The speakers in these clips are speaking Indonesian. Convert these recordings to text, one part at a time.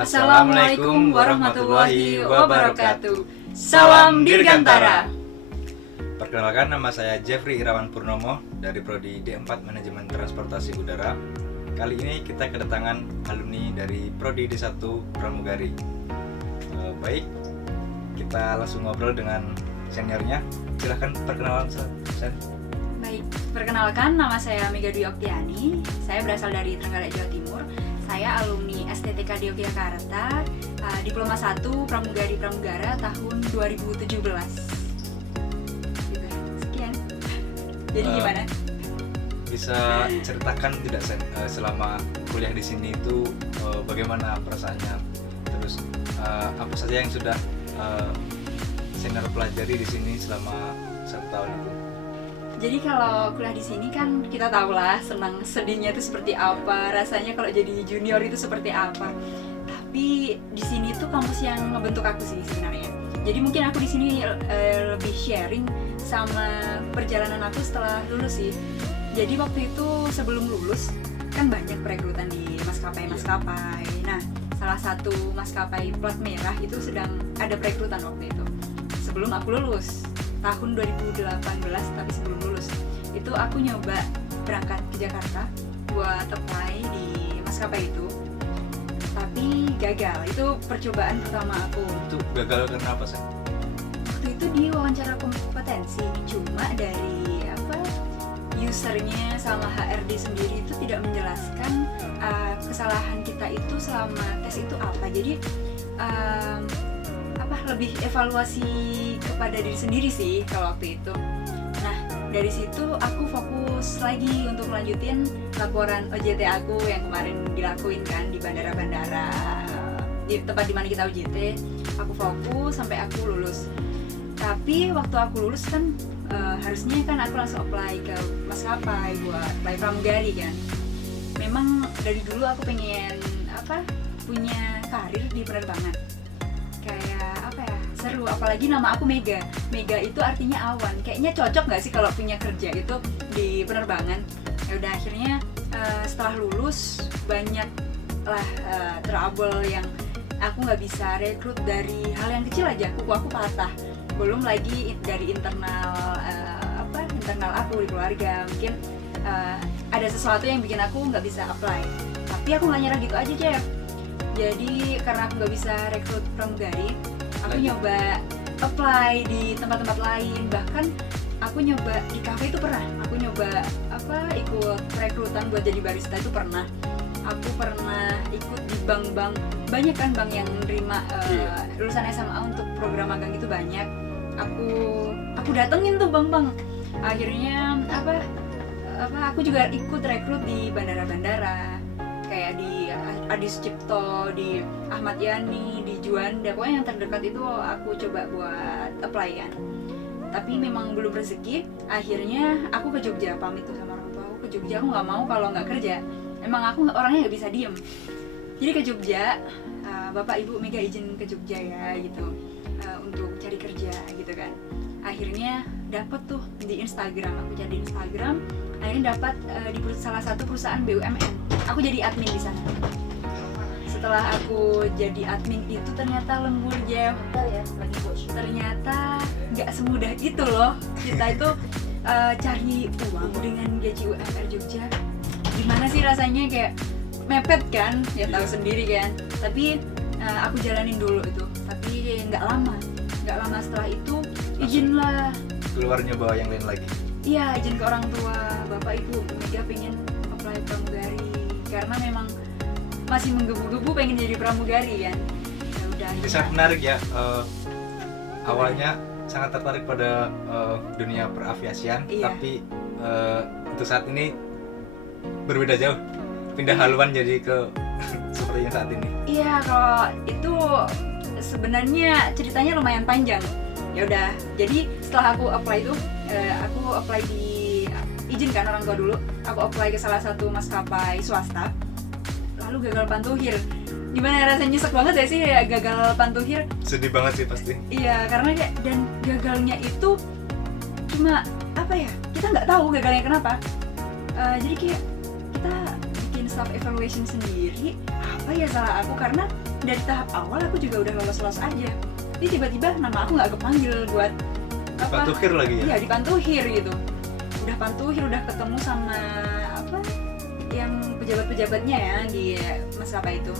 Assalamualaikum warahmatullahi wabarakatuh. Salam Dirgantara. Perkenalkan, nama saya Jeffrey Irawan Purnomo dari Prodi D4 Manajemen Transportasi Udara. Kali ini kita kedatangan alumni dari Prodi D1 Pramugari. Baik, kita langsung ngobrol dengan seniornya. Silahkan perkenalan, Sen. Baik, perkenalkan, nama saya Mega Dwi Oktiani. Saya berasal dari Trenggalek, Jawa Timur. Saya alumni STTK di Yogyakarta, Diploma 1 Pramugari Pramugara tahun 2017. Gitu. Sekian. Jadi gimana? Bisa ceritakan tidak, Sen, selama kuliah di sini itu bagaimana perasaannya? Terus apa saja yang sudah senior pelajari di sini selama 1 tahun itu? Jadi kalau kuliah di sini kan kita tahu lah senang sedihnya itu seperti apa, rasanya kalau jadi junior itu seperti apa. Tapi di sini tuh kampus yang ngebentuk aku sih sebenarnya. Jadi mungkin aku di sini lebih sharing sama perjalanan aku setelah lulus sih. Jadi waktu itu sebelum lulus kan banyak perekrutan di maskapai. Nah, salah satu maskapai plat merah itu sedang ada perekrutan waktu itu. Sebelum aku lulus tahun 2018, tapi sebelum lulus itu aku nyoba berangkat ke Jakarta buat apply di maskapai itu, tapi gagal. Itu percobaan pertama aku. Itu gagal karena apa, Sen? Waktu itu di wawancara kompetensi, cuma dari usernya sama HRD sendiri itu tidak menjelaskan kesalahan kita itu selama tes itu apa. Jadi lebih evaluasi kepada diri sendiri sih kalau waktu itu. Nah, dari situ aku fokus lagi untuk melanjutin laporan OJT aku yang kemarin dilakuin kan di bandara-bandara, di tempat dimana kita OJT. Aku fokus sampai aku lulus. Tapi waktu aku lulus kan harusnya kan aku langsung apply ke maskapai buat apply pramugari kan. Memang dari dulu aku pengen punya karir di penerbangan. Seru, apalagi nama aku Mega. Mega itu artinya awan. Kayaknya cocok nggak sih kalau punya kerja itu di penerbangan? Ya udah, akhirnya setelah lulus banyak lah trouble yang aku nggak bisa rekrut dari hal yang kecil aja. Kuku aku patah. Belum lagi dari internal aku di keluarga. Mungkin ada sesuatu yang bikin aku nggak bisa apply. Tapi aku nggak nyerah gitu aja, Jeff. Jadi karena aku nggak bisa rekrut pramugari, aku nyoba apply di tempat-tempat lain. Bahkan aku nyoba di kafe itu pernah. Aku nyoba ikut rekrutan buat jadi barista itu pernah. Aku pernah ikut di bank-bank. Banyak kan bank yang menerima lulusan SMA untuk program magang itu banyak. Aku datengin tuh bank-bank. Akhirnya aku juga ikut rekrut di bandara-bandara. Kayak di Adi Sucipto, di Ahmad Yani, di Juanda. Pokoknya yang terdekat itu aku coba buat apply kan. Tapi memang belum rezeki. Akhirnya aku ke Jogja, pamit tuh sama orang tua aku ke Jogja. Aku nggak mau kalau nggak kerja. Emang aku orangnya nggak bisa diem. Jadi ke Jogja, Bapak Ibu Mega izin ke Jogja ya gitu, untuk cari kerja gitu kan. Akhirnya dapat tuh di Instagram, aku cari di Instagram. Akhirnya dapat di salah satu perusahaan BUMN. Aku jadi admin di sana. Setelah aku jadi admin itu ternyata lembur, Jeff. Ternyata nggak semudah itu loh. Kita itu cari uang dengan gaji UMR Jogja. Gimana sih rasanya, kayak mepet kan? Ya tahu sendiri kan. Tapi aku jalanin dulu itu. Tapi nggak lama setelah itu izinlah Keluar nyoba yang lain lagi. Iya, izin ke orang tua, Bapak Ibu Mega pengen apply pramugari karena memang masih menggebu-gebu pengen jadi pramugari kan. Ya udah. Sangat menarik ya. Awalnya sangat tertarik pada dunia peraviasian, iya. Tapi untuk saat ini berbeda jauh. Pindah haluan jadi ke seperti yang saat ini. Iya, kalau itu sebenarnya ceritanya lumayan panjang. Ya udah, jadi setelah aku apply itu, aku apply izinkan orang tua dulu. Aku apply ke salah satu maskapai swasta, lalu gagal pantuhir. gimana rasanya, nyesek banget ya sih ya, gagal pantuhir. Sedih banget sih pasti. Iya, karena kayak, dan gagalnya itu cuma apa ya, kita nggak tahu gagalnya kenapa. Jadi kayak kita bikin self evaluation sendiri, apa ya salah aku, karena dari tahap awal aku juga udah lolos aja, jadi tiba-tiba nama aku nggak kepanggil buat apa, Pantuhir lagi ya? iya dipantuhir gitu. Udah pantuhir, udah ketemu sama apa yang pejabat-pejabatnya ya di maskapai itu.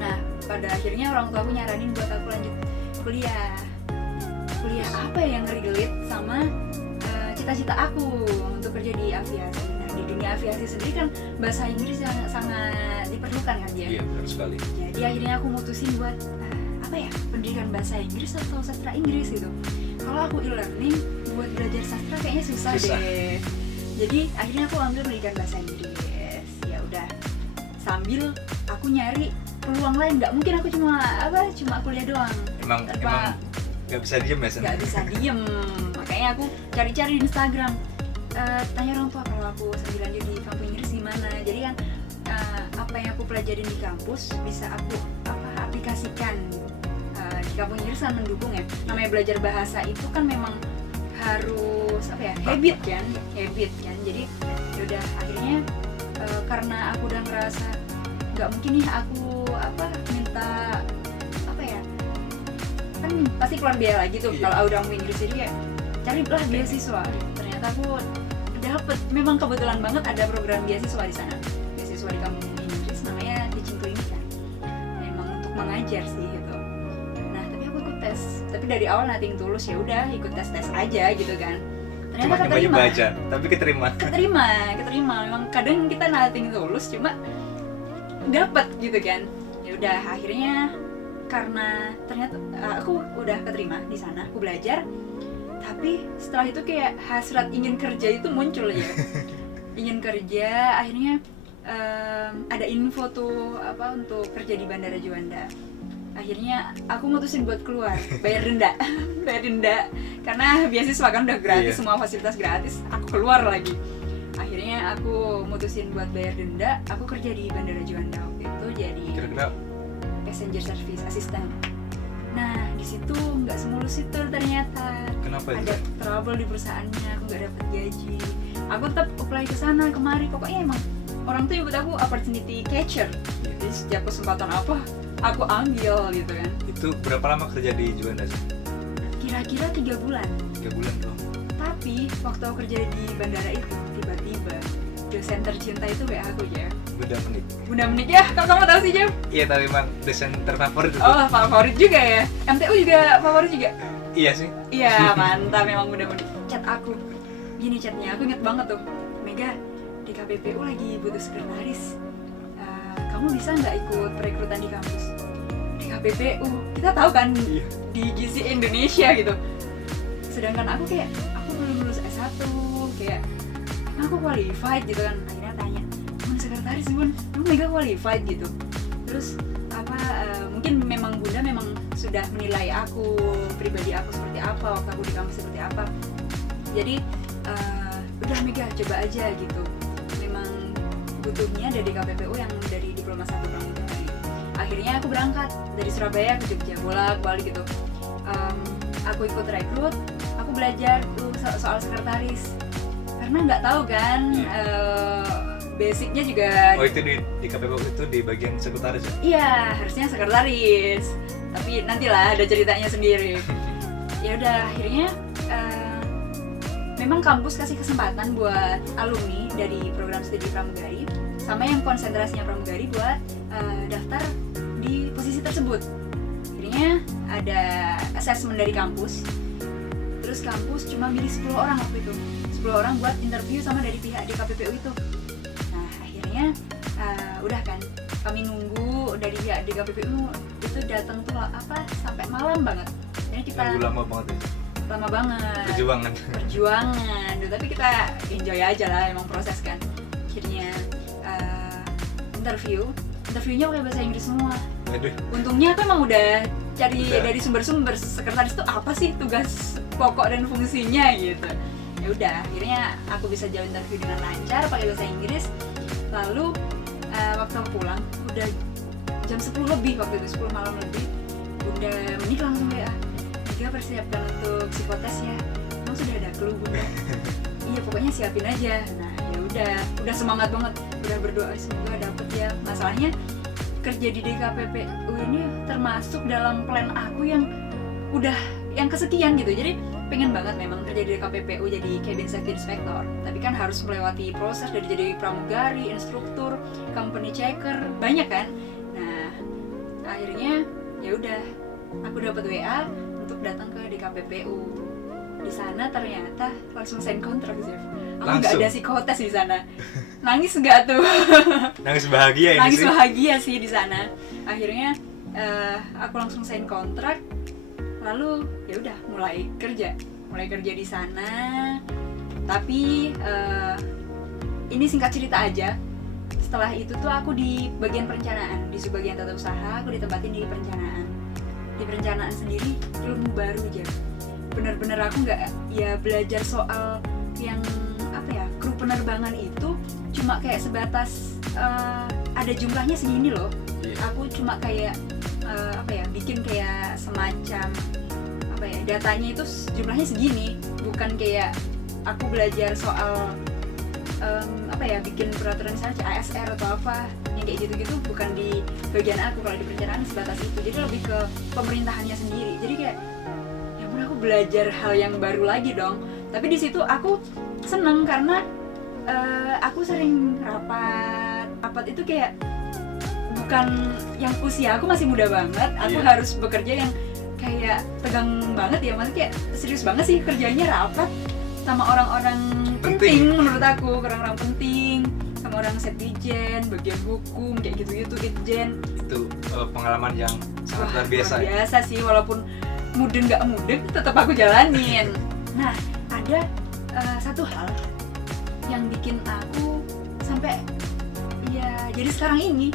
Nah pada akhirnya orang tua aku nyaranin buat aku lanjut kuliah apa yang relate sama cita-cita aku untuk kerja di aviasi. Nah di dunia aviasi sendiri kan bahasa Inggris yang sangat diperlukan kan ya. Iya benar sekali. Jadi akhirnya aku mutusin buat apa ya, pendidikan bahasa Inggris atau sastra Inggris gitu. Kalau aku e-learning buat belajar sastra kayaknya susah deh. Jadi akhirnya aku ambil pendidikan bahasa Inggris. Ya udah, sambil aku nyari peluang lain. Nggak mungkin aku cuma kuliah doang. Emang nggak bisa diem ya? Nggak bisa diem. Makanya aku cari-cari di Instagram. Tanya orang tua kalau aku sambil lanjut di kampus Inggris gimana. Jadi kan apa yang aku pelajarin di kampus bisa aku aplikasikan di kampus Inggris kan mendukung ya. Namanya belajar bahasa itu kan memang harus habit kan. Jadi yaudah akhirnya karena aku udah ngerasa nggak mungkin nih aku minta kan pasti keluar biaya lagi tuh kalau udah mau Inggris, jadi kayak carilah beasiswa. Ternyata aku dapet, memang kebetulan banget ada program beasiswa di sana, beasiswa di kampus Inggris namanya Teaching Clinic kan, memang untuk mengajar sih gitu. Nah tapi aku ikut tes, tapi dari awal nothing tulus, ya udah ikut tes aja gitu kan. Ternyata keterima aja, tapi keterima. Memang kadang kita nothing tulus cuma dapet gitu kan. Ya udah akhirnya karena ternyata aku udah keterima di sana, aku belajar. Tapi setelah itu kayak hasrat ingin kerja itu muncul ya. Ingin kerja, akhirnya ada info tuh untuk kerja di Bandara Juanda. Akhirnya aku mutusin buat keluar, bayar denda karena beasiswa kan udah gratis, semua fasilitas gratis, aku keluar lagi. Akhirnya aku mutusin buat bayar denda, aku kerja di Bandara Juanda waktu itu jadi kira-kira passenger service assistant. Nah di situ nggak semulus itu ternyata. Kenapa itu? Ada trouble di perusahaannya, aku nggak dapet gaji. Aku tetap apply ke sana kemari, pokoknya emang orang tuh nyebut aku opportunity catcher. Jadi setiap kesempatan apa aku ambil gitu kan. Itu berapa lama kerja di Juanda sih? Kira-kira 3 bulan. 3 bulan loh. Tapi waktu aku kerja di bandara itu tiba-tiba dosen tercinta itu kayak aku ya. Bunda Menik ya, kamu tahu sih Jam? Iya, tapi emang dosen terfavorit itu. Oh, favorit juga ya. MTU juga favorit juga. Iya sih. Iya, mantap memang Bunda Menik. Chat aku. Gini chatnya, aku inget banget tuh. Mega, di KPPU lagi butuh sekretaris. Kamu bisa nggak ikut perekrutan di kampus? Di KPPU, kita tahu kan di Gizi Indonesia gitu. Sedangkan aku belum lulus S1, kayak aku qualified gitu kan. Akhirnya tanya, sekretaris Bun, lu Mega qualified gitu. Terus mungkin memang Bunda memang sudah menilai aku, pribadi aku seperti apa, waktu aku di kampus seperti apa. Jadi udah Mega coba aja gitu. Memang butuhnya dari KPPU yang dari diploma 1 pramugari. Akhirnya aku berangkat dari Surabaya ke Jogja, bolak-balik gitu. Aku ikut rekrut, aku belajar tuh soal sekretaris. Karena nggak tahu kan, basicnya juga. Oh itu di KPPU itu di bagian sekretaris ya? Iya, harusnya sekretaris. Tapi nantilah ada ceritanya sendiri. Ya udah akhirnya memang kampus kasih kesempatan buat alumni dari program studi pramugari sama yang konsentrasinya pramugari buat daftar di posisi tersebut. Akhirnya ada assessment dari kampus. Terus kampus cuma milih 10 orang waktu itu. 10 orang buat interview sama dari pihak di KPPU itu. Nah akhirnya udah kan kami nunggu dari pihak di KPPU itu datang tuh sampai malam banget. Jadi kita lama banget ya? Lama banget. Perjuangan. Tapi kita enjoy aja lah, emang proses kan. Akhirnya interviewnya pakai bahasa Inggris semua. Aduh. Untungnya aku emang udah cari dari sumber-sumber sekretaris itu apa sih tugas pokok dan fungsinya gitu. Ya udah, akhirnya aku bisa jawab interview dengan lancar pakai bahasa Inggris. Lalu waktu aku pulang udah jam 10 lebih waktu itu, 10 malam lebih. Bunda menik langsung WA, Mega persiapkan untuk psikotes ya. Emang sudah ada clue Bunda? Iya pokoknya siapin aja. Nah ya udah semangat banget, udah berdoa semoga dapet ya. Masalahnya kerja di DKPPU ini termasuk dalam plan aku yang udah yang kesekian gitu. Jadi pengen banget memang kerja di DKPPU jadi cabin safety inspector, tapi kan harus melewati proses dari jadi pramugari, instruktur, company checker, banyak kan. Nah akhirnya ya udah aku dapat WA untuk datang ke DKPPU. Di sana ternyata langsung sign kontrak sih. Aku nggak ada psikotes di sana. Nangis nggak tuh? Nangis bahagia ini Nangis sih. bahagia sih di sana. Akhirnya aku langsung sign kontrak. Lalu ya udah mulai kerja di sana. Tapi ini singkat cerita aja. Setelah itu tuh aku di bagian perencanaan, di subbagian tata usaha, aku ditempatin di perencanaan. Di perencanaan sendiri ilmu baru aja. Bener-bener aku nggak ya belajar soal yang apa ya, kru penerbangan itu cuma kayak sebatas ada jumlahnya segini loh. Aku cuma kayak apa ya, bikin kayak semacam apa ya, datanya itu jumlahnya segini, bukan kayak aku belajar soal apa ya, bikin peraturan misalnya ASR atau apa yang kayak gitu-gitu, bukan di bagian aku. Kalau di perencanaan sebatas itu, jadi lebih ke pemerintahannya sendiri. Jadi kayak ya ampun, aku belajar hal yang baru lagi dong. Tapi di situ aku seneng karena aku sering rapat itu kayak bukan yang usia aku masih muda banget, aku harus bekerja yang kayak tegang banget ya, maksudnya kayak serius banget sih kerjanya, rapat sama orang-orang penting menurut aku, orang-orang penting, sama orang sekjen, bagian hukum kayak gitu-gitu, itjen. Itu pengalaman yang sangat luar biasa. Luar biasa sih, walaupun mudeng nggak mudeng tetap aku jalanin. Nah ada satu hal yang bikin aku sampai ya jadi sekarang ini